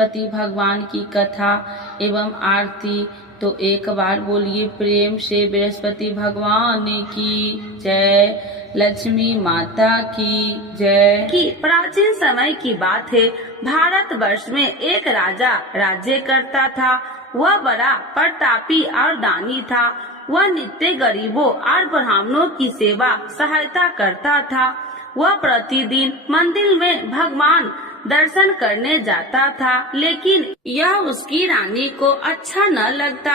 बृहस्पति भगवान की कथा एवं आरती। तो एक बार बोलिए प्रेम से बृहस्पति भगवान की जय, लक्ष्मी माता की जय। कि प्राचीन समय की बात है, भारतवर्ष में एक राजा राज्य करता था। वह बड़ा प्रतापी और दानी था। वह नित्य गरीबों और ब्राह्मणों की सेवा सहायता करता था। वह प्रतिदिन मंदिर में भगवान दर्शन करने जाता था, लेकिन यह उसकी रानी को अच्छा न लगता।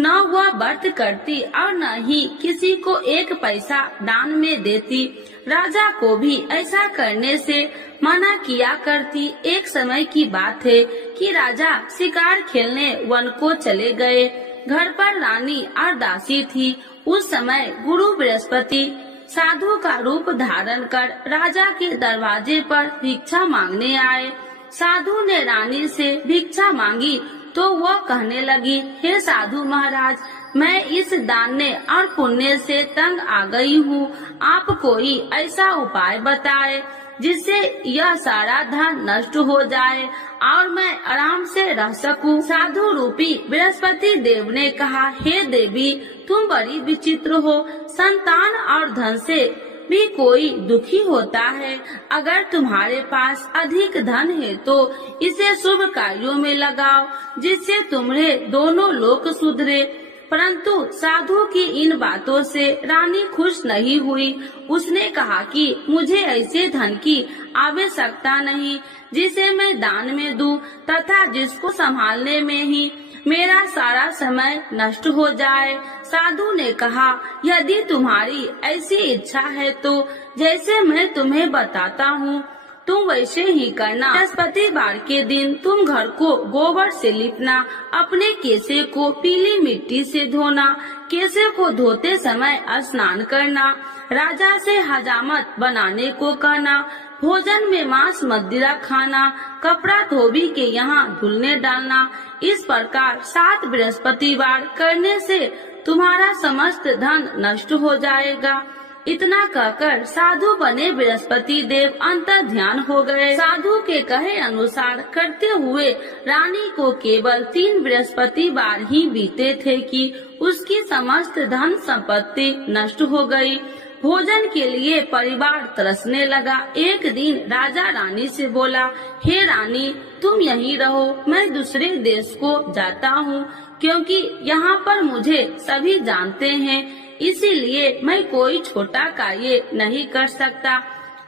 न वह व्रत करती और न ही किसी को एक पैसा दान में देती। राजा को भी ऐसा करने से मना किया करती। एक समय की बात है कि राजा शिकार खेलने वन को चले गए। घर पर रानी और दासी थी। उस समय गुरु बृहस्पति साधु का रूप धारण कर राजा के दरवाजे पर भिक्षा मांगने आए। साधु ने रानी से भिक्षा मांगी तो वह कहने लगी, हे साधु महाराज, मैं इस दान और पुण्य से तंग आ गई हूँ। आप कोई ऐसा उपाय बताए जिससे यह सारा धन नष्ट हो जाए और मैं आराम से रह सकूं। साधु रूपी बृहस्पति देव ने कहा, हे देवी, तुम बड़ी विचित्र हो। संतान और धन से भी कोई दुखी होता है। अगर तुम्हारे पास अधिक धन है तो इसे शुभ कार्यों में लगाओ, जिससे तुम्हारे दोनों लोक सुधरे। परंतु साधु की इन बातों से रानी खुश नहीं हुई। उसने कहा कि मुझे ऐसे धन की आवश्यकता नहीं जिसे मैं दान में दूं तथा जिसको संभालने में ही मेरा सारा समय नष्ट हो जाए। साधु ने कहा, यदि तुम्हारी ऐसी इच्छा है तो जैसे मैं तुम्हें बताता हूँ तुम वैसे ही करना। बृहस्पतिवार के दिन तुम घर को गोबर से लिपना, अपने केसे को पीली मिट्टी से धोना, केसे को धोते समय स्नान करना, राजा से हजामत बनाने को कहना, भोजन में मांस मदिरा खाना, कपड़ा धोबी के यहाँ धुलने डालना। इस प्रकार 7 बृहस्पतिवार करने से तुम्हारा समस्त धन नष्ट हो जाएगा। इतना कहकर साधु बने बृहस्पति देव अंतर ध्यान हो गए। साधु के कहे अनुसार करते हुए रानी को केवल 3 बृहस्पतिवार ही बीते थे कि उसकी समस्त धन संपत्ति नष्ट हो गई। भोजन के लिए परिवार तरसने लगा। एक दिन राजा रानी से बोला, हे रानी, तुम यहीं रहो, मैं दूसरे देश को जाता हूँ, क्योंकि यहाँ पर मुझे सभी जानते हैं, इसीलिए मैं कोई छोटा कार्य नहीं कर सकता।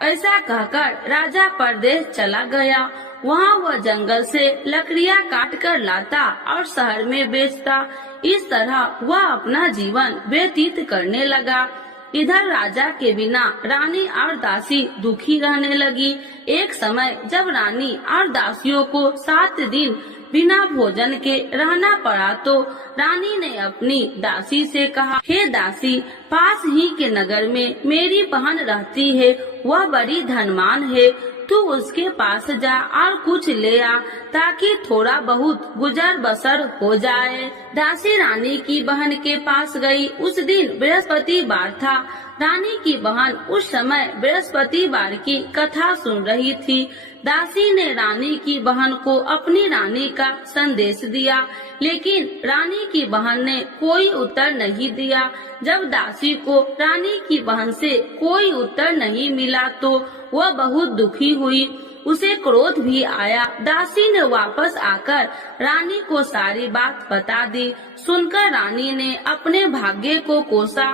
ऐसा कहकर राजा परदेश चला गया। वहाँ वह जंगल से लकड़ियाँ काट कर लाता और शहर में बेचता। इस तरह वह अपना जीवन व्यतीत करने लगा। इधर राजा के बिना रानी और दासी दुखी रहने लगी। एक समय जब रानी और दासियों को 7 दिन बिना भोजन के रहना पड़ा तो रानी ने अपनी दासी से कहा, हे दासी, पास ही के नगर में मेरी बहन रहती है, वह बड़ी धनवान है, तू उसके पास जा और कुछ ले आ ताकि थोड़ा बहुत गुजर बसर हो जाए। दासी रानी की बहन के पास गई। उस दिन बृहस्पतिवार था। रानी की बहन उस समय बृहस्पतिवार की कथा सुन रही थी। दासी ने रानी की बहन को अपनी रानी का संदेश दिया, लेकिन रानी की बहन ने कोई उत्तर नहीं दिया। जब दासी को रानी की बहन से कोई उत्तर नहीं मिला तो वह बहुत दुखी हुई। उसे क्रोध भी आया। दासी ने वापस आकर रानी को सारी बात बता दी। सुनकर रानी ने अपने भाग्य को कोसा।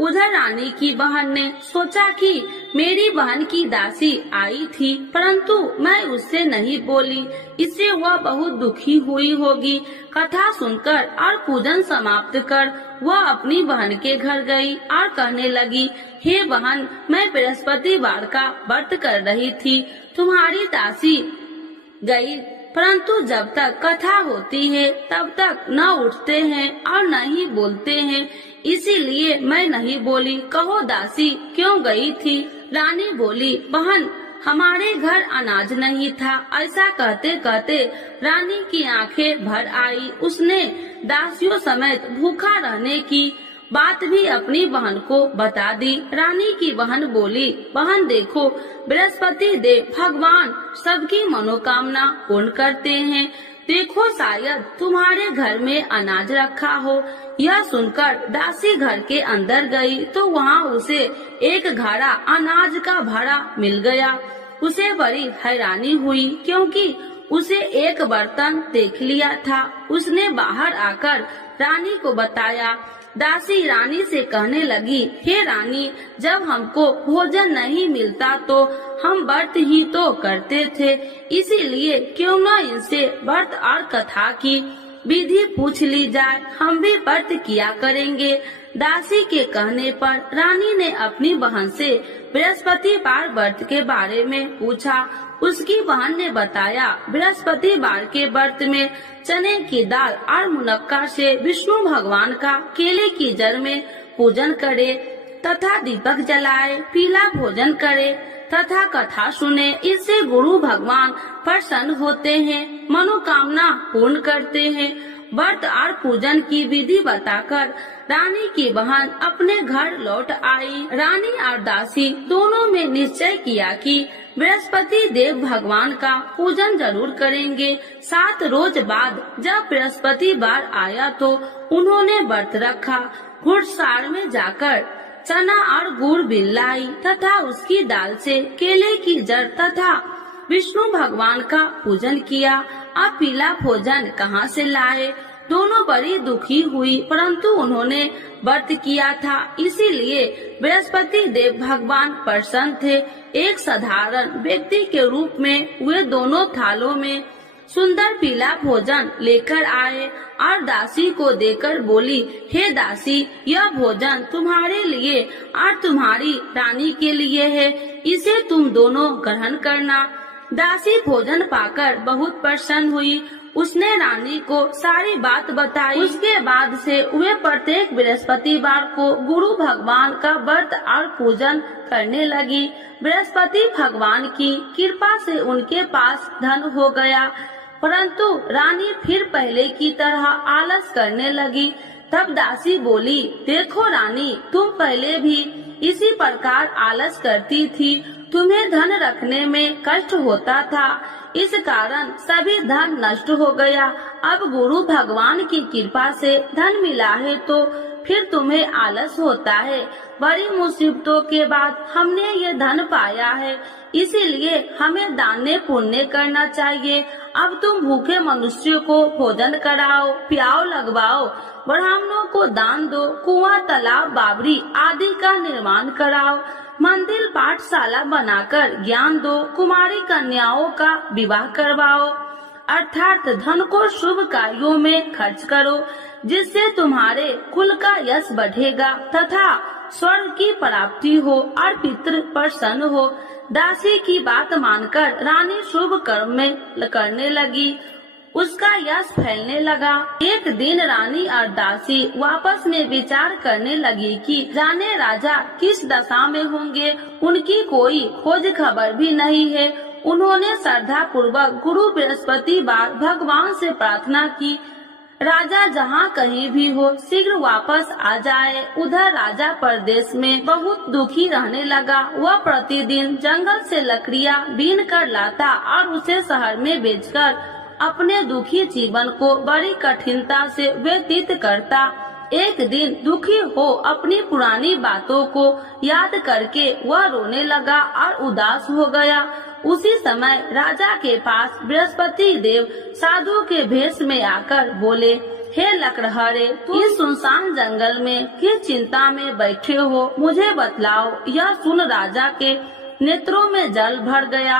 उधर रानी की बहन ने सोचा कि मेरी बहन की दासी आई थी, परंतु मैं उससे नहीं बोली, इससे वह बहुत दुखी हुई होगी। कथा सुनकर और पूजन समाप्त कर वह अपनी बहन के घर गई और कहने लगी, हे बहन, मैं बृहस्पतिवार का व्रत कर रही थी, तुम्हारी दासी गई, परंतु जब तक कथा होती है तब तक न उठते हैं और न ही बोलते हैं, इसीलिए मैं नहीं बोली। कहो दासी क्यों गई थी? रानी बोली, बहन, हमारे घर अनाज नहीं था। ऐसा कहते कहते रानी की आंखें भर आई। उसने दासियों समेत भूखा रहने की बात भी अपनी बहन को बता दी। रानी की बहन बोली, बहन देखो, बृहस्पति देव भगवान सबकी मनोकामना पूर्ण करते हैं। देखो शायद तुम्हारे घर में अनाज रखा हो। यह सुनकर दासी घर के अंदर गई तो वहाँ उसे एक घड़ा अनाज का भरा मिल गया। उसे बड़ी हैरानी हुई क्योंकि उसे एक बर्तन देख लिया था। उसने बाहर आकर रानी को बताया। दासी रानी से कहने लगी, हे रानी, जब हमको भोजन नहीं मिलता तो हम व्रत ही तो करते थे, इसीलिए क्यों न इनसे व्रत और कथा की विधि पूछ ली जाए, हम भी व्रत किया करेंगे। दासी के कहने पर रानी ने अपनी बहन से बृहस्पतिवार व्रत के बारे में पूछा। उसकी बहन ने बताया, बृहस्पतिवार के व्रत में चने की दाल और मुनक्का से विष्णु भगवान का केले की जड़ में पूजन करे तथा दीपक जलाए, पीला भोजन करे तथा कथा सुने। इससे गुरु भगवान प्रसन्न होते हैं, मनोकामना पूर्ण करते हैं। व्रत और पूजन की विधि बताकर रानी की बहन अपने घर लौट आई। रानी और दासी दोनों में निश्चय किया कि बृहस्पति देव भगवान का पूजन जरूर करेंगे। 7 रोज बाद जब बृहस्पतिवार आया तो उन्होंने व्रत रखा। घुड़सार में जाकर चना और गुड़ बिन लाई तथा उसकी दाल से केले की जड़ तथा विष्णु भगवान का पूजन किया। अब पीला भोजन कहाँ से लाए? दोनों बड़ी दुखी हुई, परंतु उन्होंने व्रत किया था, इसीलिए बृहस्पति देव भगवान प्रसन्न थे। एक साधारण व्यक्ति के रूप में वे दोनों थालों में सुंदर पीला भोजन लेकर आए और दासी को देकर बोली, हे दासी, यह भोजन तुम्हारे लिए और तुम्हारी रानी के लिए है, इसे तुम दोनों ग्रहण करना। दासी भोजन पाकर बहुत प्रसन्न हुई। उसने रानी को सारी बात बताई। उसके बाद से वे प्रत्येक बृहस्पतिवार को गुरु भगवान का व्रत और पूजन करने लगी। बृहस्पति भगवान की कृपा से उनके पास धन हो गया, परंतु रानी फिर पहले की तरह आलस करने लगी। तब दासी बोली, देखो रानी, तुम पहले भी इसी प्रकार आलस करती थी, तुम्हें धन रखने में कष्ट होता था, इस कारण सभी धन नष्ट हो गया। अब गुरु भगवान की कृपा से धन मिला है तो फिर तुम्हें आलस होता है। बड़ी मुसीबतों के बाद हमने ये धन पाया है, इसीलिए हमें दान पुण्य करना चाहिए। अब तुम भूखे मनुष्य को भोजन कराओ, प्याव लगवाओ, ब्राह्मणों को दान दो, कुआं, तालाब, बावड़ी आदि का निर्माण कराओ, मंदिर, पाठशाला बनाकर ज्ञान दो, कुमारी कन्याओं का विवाह करवाओ, अर्थात धन को शुभ कार्यों में खर्च करो, जिससे तुम्हारे कुल का यश बढ़ेगा तथा स्वर्ग की प्राप्ति हो और पितृ प्रसन्न हो। दासी की बात मानकर रानी शुभ कर्म में करने लगी। उसका यश फैलने लगा। एक दिन रानी और दासी आपस में विचार करने लगी कि जाने राजा किस दशा में होंगे, उनकी कोई खोज खबर भी नहीं है। उन्होंने श्रद्धा पूर्वक गुरु बृहस्पतिवार भगवान से प्रार्थना की, राजा जहाँ कहीं भी हो शीघ्र वापस आ जाए। उधर राजा परदेश में बहुत दुखी रहने लगा। वह प्रतिदिन जंगल से लकड़ियाँ बीन कर लाता और उसे शहर में बेचकर अपने दुखी जीवन को बड़ी कठिनता से व्यतीत करता। एक दिन दुखी हो अपनी पुरानी बातों को याद करके वह रोने लगा और उदास हो गया। उसी समय राजा के पास बृहस्पति देव साधु के भेष में आकर बोले, हे लकड़हारे, तुम इस सुनसान जंगल में किस चिंता में बैठे हो, मुझे बतलाओ। यह सुन राजा के नेत्रों में जल भर गया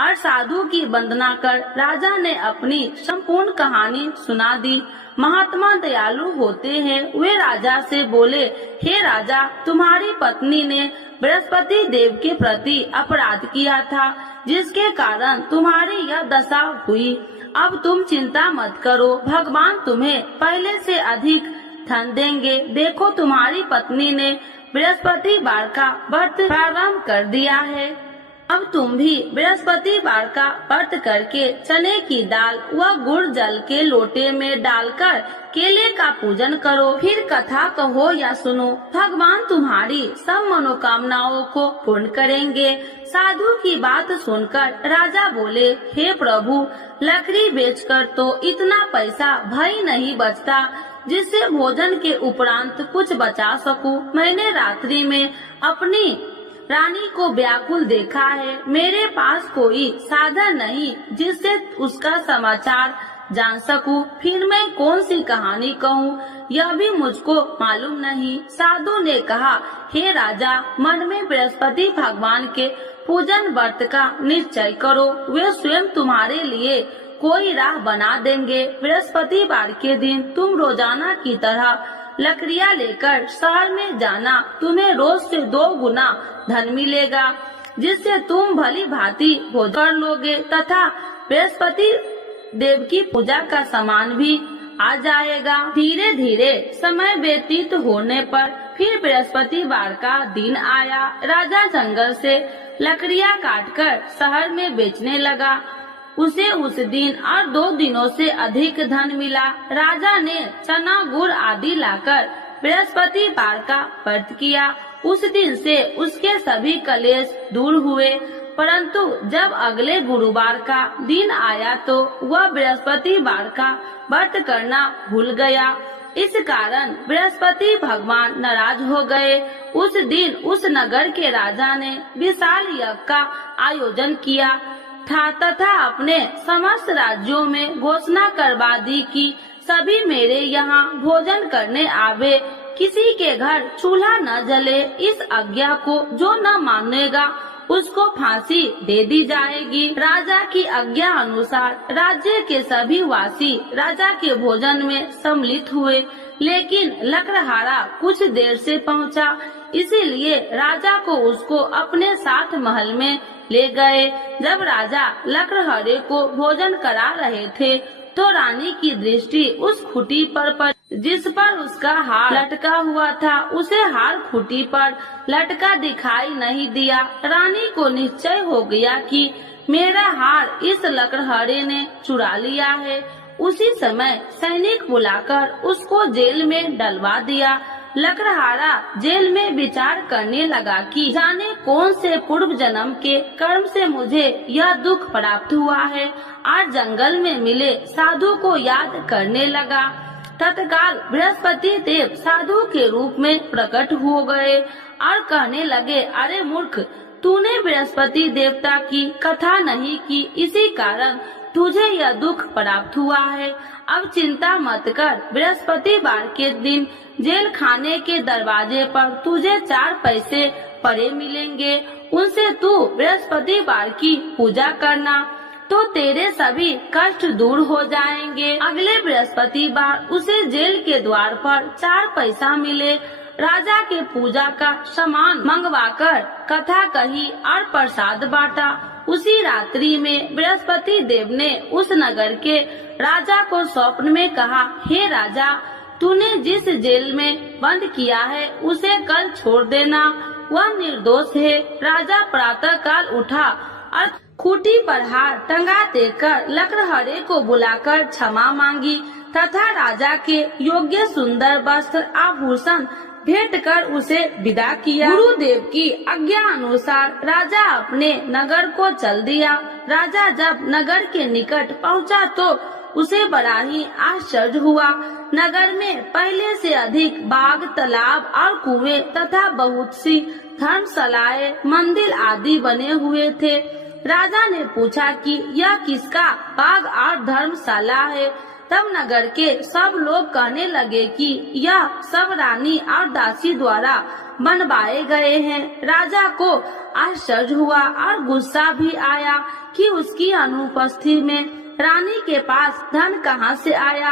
और साधु की वंदना कर राजा ने अपनी संपूर्ण कहानी सुना दी। महात्मा दयालु होते हैं। वे राजा से बोले, हे राजा, तुम्हारी पत्नी ने बृहस्पति देव के प्रति अपराध किया था, जिसके कारण तुम्हारी यह दशा हुई। अब तुम चिंता मत करो, भगवान तुम्हें पहले से अधिक धन देंगे। देखो, तुम्हारी पत्नी ने बृहस्पतिवार का व्रत प्रारंभ कर दिया है। अब तुम भी बृहस्पतिवार का व्रत करके चने की दाल व गुड़ जल के लोटे में डालकर केले का पूजन करो। फिर कथा कहो या सुनो, भगवान तुम्हारी सब मनोकामनाओं को पूर्ण करेंगे। साधु की बात सुनकर राजा बोले, हे प्रभु, लकड़ी बेचकर तो इतना पैसा भई नहीं बचता जिससे भोजन के उपरांत कुछ बचा सकूं। मैंने रात्रि में अपनी रानी को व्याकुल देखा है। मेरे पास कोई साधन नहीं जिससे उसका समाचार जान सकूं। फिर मैं कौन सी कहानी कहूँ, यह भी मुझको मालूम नहीं। साधु ने कहा, हे राजा, मन में बृहस्पति भगवान के पूजन व्रत का निश्चय करो, वे स्वयं तुम्हारे लिए कोई राह बना देंगे। बृहस्पतिवार के दिन तुम रोजाना की तरह लकड़ियाँ लेकर शहर में जाना। तुम्हें रोज से 2 गुना धन मिलेगा, जिससे तुम भली भांति भोजन कर लोगे तथा बृहस्पति देव की पूजा का सामान भी आ जाएगा। धीरे धीरे समय व्यतीत होने पर फिर बृहस्पतिवार का दिन आया। राजा जंगल से लकड़ियाँ काटकर शहर में बेचने लगा। उसे उस दिन और 2 दिनों से अधिक धन मिला। राजा ने चना गुड़ आदि लाकर बृहस्पतिवार का व्रत किया। उस दिन से उसके सभी कलेश दूर हुए। परंतु जब अगले गुरुवार का दिन आया तो वह बृहस्पतिवार का व्रत करना भूल गया। इस कारण बृहस्पति भगवान नाराज हो गए। उस दिन उस नगर के राजा ने विशाल यज्ञ का आयोजन किया था तथा अपने समस्त राज्यों में घोषणा करवा दी कि सभी मेरे यहाँ भोजन करने आवे, किसी के घर चूल्हा न जले। इस आज्ञा को जो न मानेगा उसको फांसी दे दी जाएगी। राजा की आज्ञा अनुसार राज्य के सभी वासी राजा के भोजन में सम्मिलित हुए, लेकिन लकड़हारा कुछ देर से पहुंचा, इसीलिए राजा को उसको अपने साथ महल में ले गए। जब राजा लकड़हारे को भोजन करा रहे थे तो रानी की दृष्टि उस खूंटी पर पड़ी जिस पर उसका हार लटका हुआ था। उसे हार खूंटी पर लटका दिखाई नहीं दिया। रानी को निश्चय हो गया कि मेरा हार इस लकड़हारे ने चुरा लिया है। उसी समय सैनिक बुलाकर उसको जेल में डलवा दिया। लकड़हारा जेल में विचार करने लगा कि जाने कौन से पूर्व जन्म के कर्म से मुझे यह दुख प्राप्त हुआ है। और जंगल में मिले साधु को याद करने लगा। तत्काल बृहस्पति देव साधु के रूप में प्रकट हो गए और कहने लगे, अरे मूर्ख, तूने बृहस्पति देवता की कथा नहीं की, इसी कारण तुझे यह दुख प्राप्त हुआ है। अब चिंता मत कर, बृहस्पतिवार के दिन जेल खाने के दरवाजे पर तुझे 4 पैसे पड़े मिलेंगे। उनसे तू बृहस्पतिवार की पूजा करना तो तेरे सभी कष्ट दूर हो जाएंगे। अगले बृहस्पतिवार उसे जेल के द्वार पर 4 पैसा मिले। राजा के पूजा का सामान मंगवाकर कथा कही और प्रसाद बांटा। उसी रात्रि में बृहस्पति देव ने उस नगर के राजा को स्वप्न में कहा, हे राजा, तूने जिस जेल में बंद किया है उसे कल छोड़ देना, वह निर्दोष है। राजा प्रातः काल उठा और खूंटी पर हार टंगा देकर लकड़हारे को बुलाकर क्षमा मांगी तथा राजा के योग्य सुंदर वस्त्र आभूषण भेंट कर उसे विदा किया। गुरुदेव की आज्ञा अनुसार राजा अपने नगर को चल दिया। राजा जब नगर के निकट पहुंचा तो उसे बड़ा ही आश्चर्य हुआ। नगर में पहले से अधिक बाग, तालाब और कुएं तथा बहुत सी धर्मशालाएं, मंदिर आदि बने हुए थे। राजा ने पूछा कि यह किसका बाग और धर्मशाला है। तब नगर के सब लोग कहने लगे कि यह सब रानी और दासी द्वारा बनवाए गए हैं। राजा को आश्चर्य हुआ और गुस्सा भी आया कि उसकी अनुपस्थिति में रानी के पास धन कहां से आया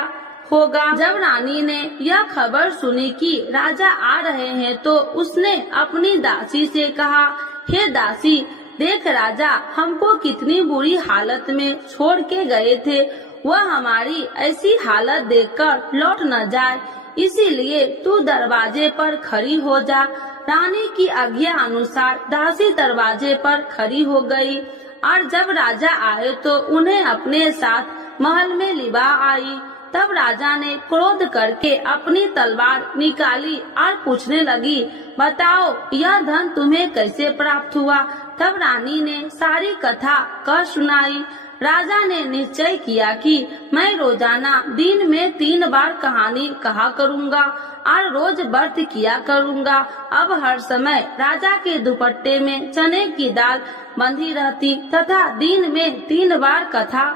होगा। जब रानी ने यह खबर सुनी कि राजा आ रहे हैं तो उसने अपनी दासी से कहा, हे दासी, देख राजा हमको कितनी बुरी हालत में छोड़ के गए थे, वह हमारी ऐसी हालत देखकर लौट न जाए, इसीलिए तू दरवाजे पर खड़ी हो जा। रानी की आज्ञा अनुसार दासी दरवाजे पर खड़ी हो गई और जब राजा आए तो उन्हें अपने साथ महल में लिवा आई। तब राजा ने क्रोध करके अपनी तलवार निकाली और पूछने लगी, बताओ यह धन तुम्हें कैसे प्राप्त हुआ। तब रानी ने सारी कथा कह सुनाई। राजा ने निश्चय किया कि मैं रोजाना दिन में 3 बार कहानी कहा करूँगा और रोज व्रत किया करूँगा। अब हर समय राजा के दुपट्टे में चने की दाल बंधी रहती तथा दिन में 3 बार कथा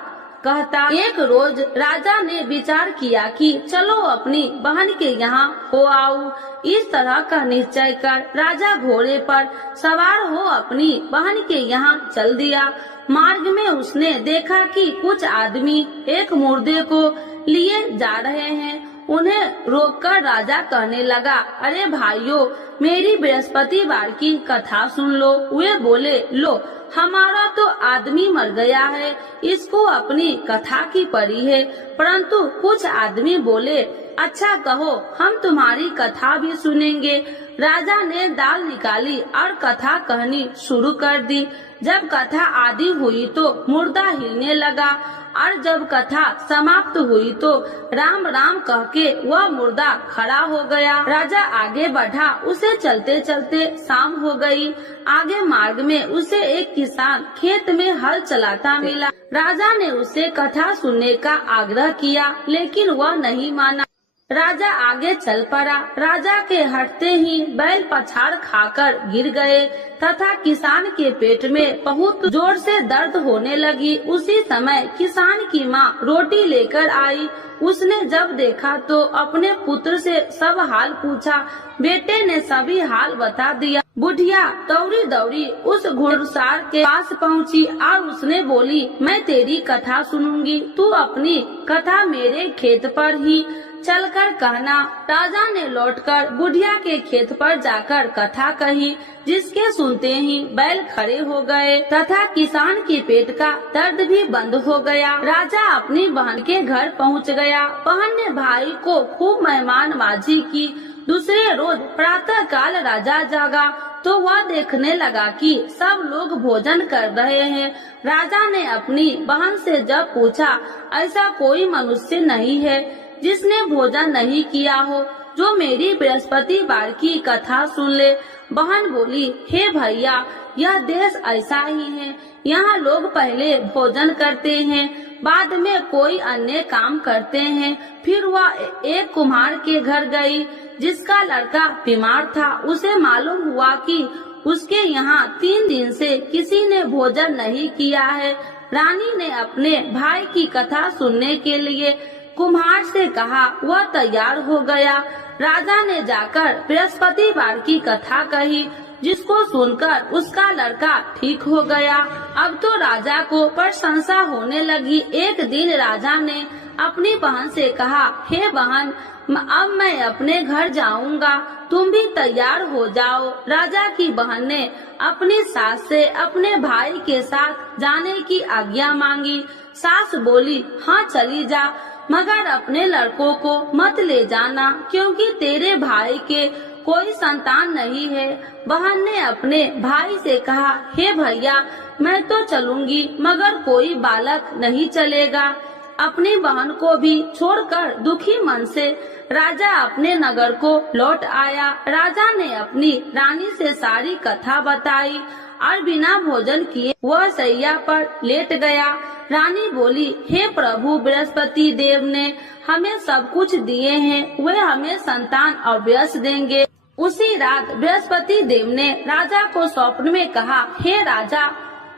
कहता। एक रोज राजा ने विचार किया कि चलो अपनी बहन के यहाँ हो आऊं। इस तरह का निश्चय कर राजा घोड़े पर सवार हो अपनी बहन के यहाँ चल दिया। मार्ग में उसने देखा कि कुछ आदमी एक मुर्दे को लिए जा रहे हैं। उन्हें रोककर राजा कहने लगा, अरे भाइयों, मेरी बृहस्पतिवार की कथा सुन लो। वे बोले, लो हमारा तो आदमी मर गया है, इसको अपनी कथा की पड़ी है। परंतु कुछ आदमी बोले, अच्छा कहो, हम तुम्हारी कथा भी सुनेंगे। राजा ने दाल निकाली और कथा कहनी शुरू कर दी। जब कथा आदि हुई तो मुर्दा हिलने लगा और जब कथा समाप्त हुई तो राम राम कह के वह मुर्दा खड़ा हो गया। राजा आगे बढ़ा, उसे चलते चलते शाम हो गई। आगे मार्ग में उसे एक किसान खेत में हल चलाता मिला। राजा ने उसे कथा सुनने का आग्रह किया, लेकिन वह नहीं माना। राजा आगे चल पड़ा। राजा के हटते ही बैल पछाड़ खाकर गिर गए तथा किसान के पेट में बहुत जोर से दर्द होने लगी। उसी समय किसान की माँ रोटी लेकर आई। उसने जब देखा तो अपने पुत्र से सब हाल पूछा। बेटे ने सभी हाल बता दिया। बुढ़िया दौड़ी दौड़ी उस घुड़सार के पास पहुँची और उसने बोली, मैं तेरी कथा सुनूंगी, तू अपनी कथा मेरे खेत पर ही चलकर कहना। राजा ने लौटकर बुढ़िया के खेत पर जाकर कथा कही, जिसके सुनते ही बैल खड़े हो गए तथा किसान के पेट का दर्द भी बंद हो गया। राजा अपनी बहन के घर पहुंच गया। बहन ने भाई को खूब मेहमानबाजी की। दूसरे रोज प्रातः काल राजा जागा तो वह देखने लगा कि सब लोग भोजन कर रहे हैं। राजा ने अपनी बहन से जब पूछा, ऐसा कोई मनुष्य नहीं है जिसने भोजन नहीं किया हो, जो मेरी बृहस्पतिवार की कथा सुन ले। बहन बोली, हे भैया, यह देश ऐसा ही है। यहाँ लोग पहले भोजन करते हैं, बाद में कोई अन्य काम करते हैं। फिर वह एक कुम्हार के घर गई, जिसका लड़का बीमार था। उसे मालूम हुआ कि उसके यहाँ 3 दिन से किसी ने भोजन नहीं किया है। रानी ने अपने भाई की कथा सुनने के लिए कुम्हार से कहा। वह तैयार हो गया। राजा ने जाकर बृहस्पतिवार की कथा कही, जिसको सुनकर उसका लड़का ठीक हो गया। अब तो राजा को प्रशंसा होने लगी। एक दिन राजा ने अपनी बहन से कहा, हे बहन, अब मैं अपने घर जाऊंगा, तुम भी तैयार हो जाओ। राजा की बहन ने अपनी सास से अपने भाई के साथ जाने की आज्ञा मांगी। सास बोली, हाँ चली जा, मगर अपने लड़कों को मत ले जाना, क्योंकि तेरे भाई के कोई संतान नहीं है। बहन ने अपने भाई से कहा, हे भैया, मैं तो चलूंगी, मगर कोई बालक नहीं चलेगा। अपनी बहन को भी छोड़कर दुखी मन से राजा अपने नगर को लौट आया। राजा ने अपनी रानी से सारी कथा बताई और बिना भोजन किए वह सैया पर लेट गया। रानी बोली, हे प्रभु, बृहस्पति देव ने हमें सब कुछ दिए हैं, वे हमें संतान अवश्य देंगे। उसी रात बृहस्पति देव ने राजा को स्वप्न में कहा, हे राजा,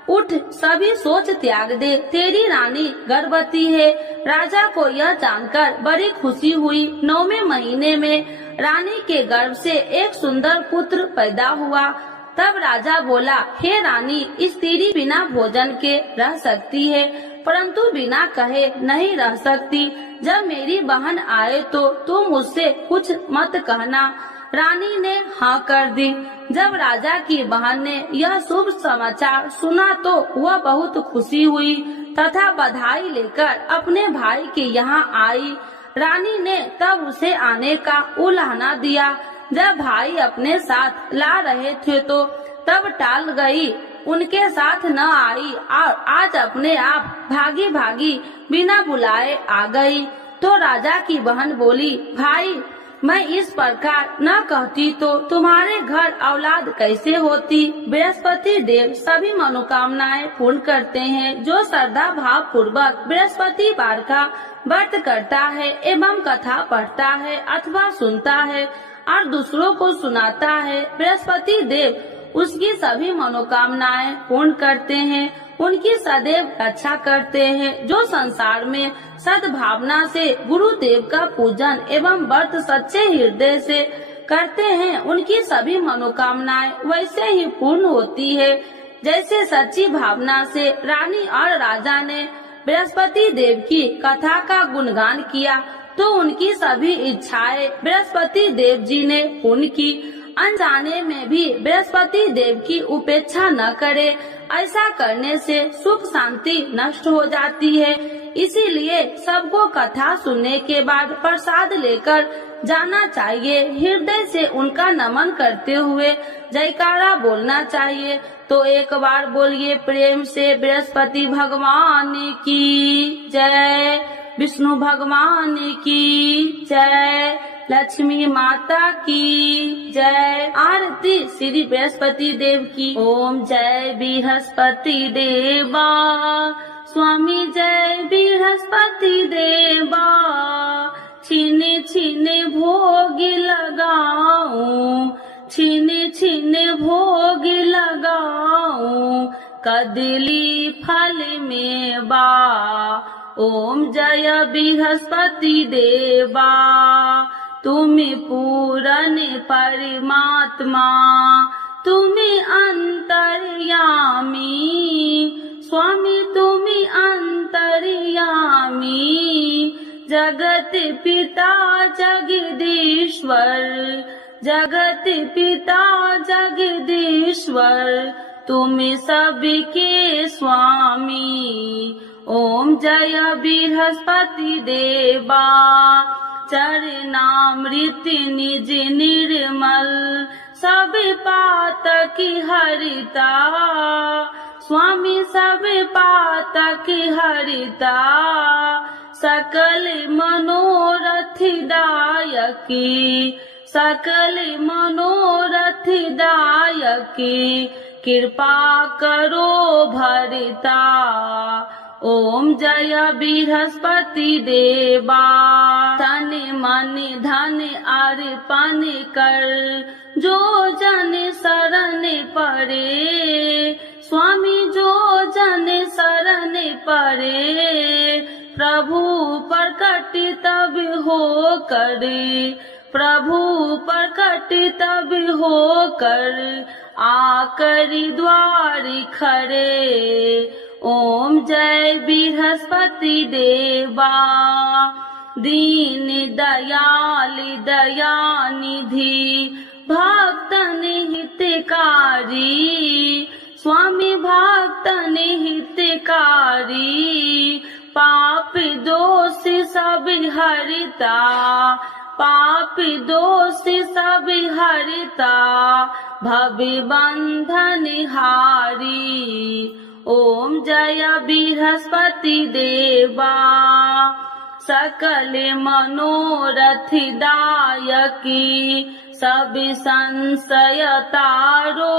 उठ, सभी सोच त्याग दे, तेरी रानी गर्भवती है। राजा को यह जानकर बड़ी खुशी हुई। 9वें महीने में रानी के गर्भ से एक सुंदर पुत्र पैदा हुआ। तब राजा बोला, हे रानी, स्त्री बिना भोजन के रह सकती है, परंतु बिना कहे नहीं रह सकती। जब मेरी बहन आए तो तुम उससे कुछ मत कहना। रानी ने हाँ कर दी। जब राजा की बहन ने यह शुभ समाचार सुना तो वह बहुत खुशी हुई तथा बधाई लेकर अपने भाई के यहाँ आई। रानी ने तब उसे आने का उलाहना दिया। जब भाई अपने साथ ला रहे थे तो तब टाल गई, उनके साथ न आई और आज अपने आप भागी भागी बिना बुलाए आ गई। तो राजा की बहन बोली, भाई मैं इस प्रकार न कहती तो तुम्हारे घर औलाद कैसे होती। बृहस्पति देव सभी मनोकामनाएं पूर्ण करते हैं। जो श्रद्धा भाव पूर्वक बृहस्पतिवार का व्रत करता है एवं कथा पढ़ता है अथवा सुनता है और दूसरों को सुनाता है, बृहस्पति देव उसकी सभी मनोकामनाएं पूर्ण करते हैं, उनकी सदैव रक्षा करते हैं। जो संसार में सद्भावना से गुरुदेव का पूजन एवं व्रत सच्चे हृदय से करते हैं, उनकी सभी मनोकामनाएं वैसे ही पूर्ण होती है जैसे सच्ची भावना से रानी और राजा ने बृहस्पति देव की कथा का गुणगान किया तो उनकी सभी इच्छाएं बृहस्पति देव जी ने पूर्ण की। अनजाने में भी बृहस्पति देव की उपेक्षा न करे, ऐसा करने से सुख शांति नष्ट हो जाती है। इसीलिए सबको कथा सुनने के बाद प्रसाद लेकर जाना चाहिए। हृदय से उनका नमन करते हुए जयकारा बोलना चाहिए। तो एक बार बोलिए प्रेम से बृहस्पति भगवान की जय, विष्णु भगवान की जय, लक्ष्मी माता की जय। आरती श्री बृहस्पति देव की। ओम जय बृहस्पति देवा, स्वामी जय बृहस्पति देवा, छीने छीने भोग लगाऊं, छीने छीने भोग लगाऊं, कदली फल में बा। ओम जय बृहस्पति देवा, तुम्हें पूरन परमात्मा, तुम्हें अंतर्यामी, स्वामी तुम्हें अंतर्यामी, जगत पिता जगदीश्वर, जगत पिता जगदीश्वर, तुम्हें सबके स्वामी। ओम जय बृहस्पति देवा, चरणामृत निज निर्मल, सब पातक हरिता, स्वामी सब पातक हरिता, सकल मनोरथ दायकी, सकल मनोरथ दायकी, कृपा करो भरता। ओम जय बृहस्पति देवा, तन मन धन अर्पण कर, जो जन शरण पड़े, स्वामी जो जन शरण पड़े, प्रभु प्रकट तब हो करे, प्रभु प्रकट तब हो कर, आकर द्वार खड़े। ओम जय बृहस्पति देवा, दीन दयाल दयानिधि, भक्तन हितकारी, स्वामी भक्तन हितकारी, पाप दोष सब हरिता, पाप दोष सब हरिता, भव बंधन हारी। ओम जय बृहस्पति देवा, सकल मनोरथ दायकी, सब संशय तारो,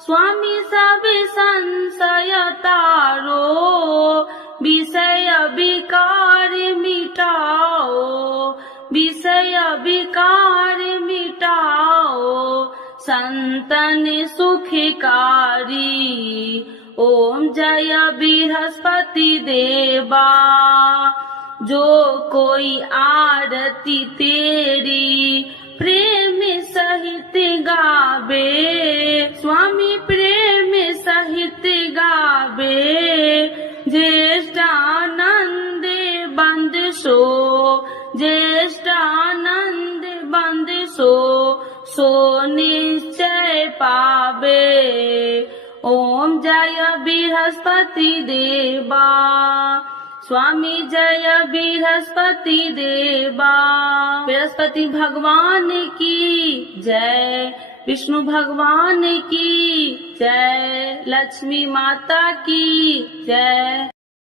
स्वामी सब संशय तारो, विषय विकार मिटाओ, विषय विकार मिटाओ, संतन सुखकारी। ओम जय बृहस्पति देवा, जो कोई आरती तेरी प्रेम सहित गावे, स्वामी प्रेम सहित गावे, ज्येष्ठानंद बंद सो, ज्येष्ठानंद बंद सो, सो निश्चय पावे। ओम जय बृहस्पति देवा, स्वामी जय बृहस्पति देवा। बृहस्पति बृहस्पति भगवान की जय, विष्णु भगवान की जय, लक्ष्मी माता की जय।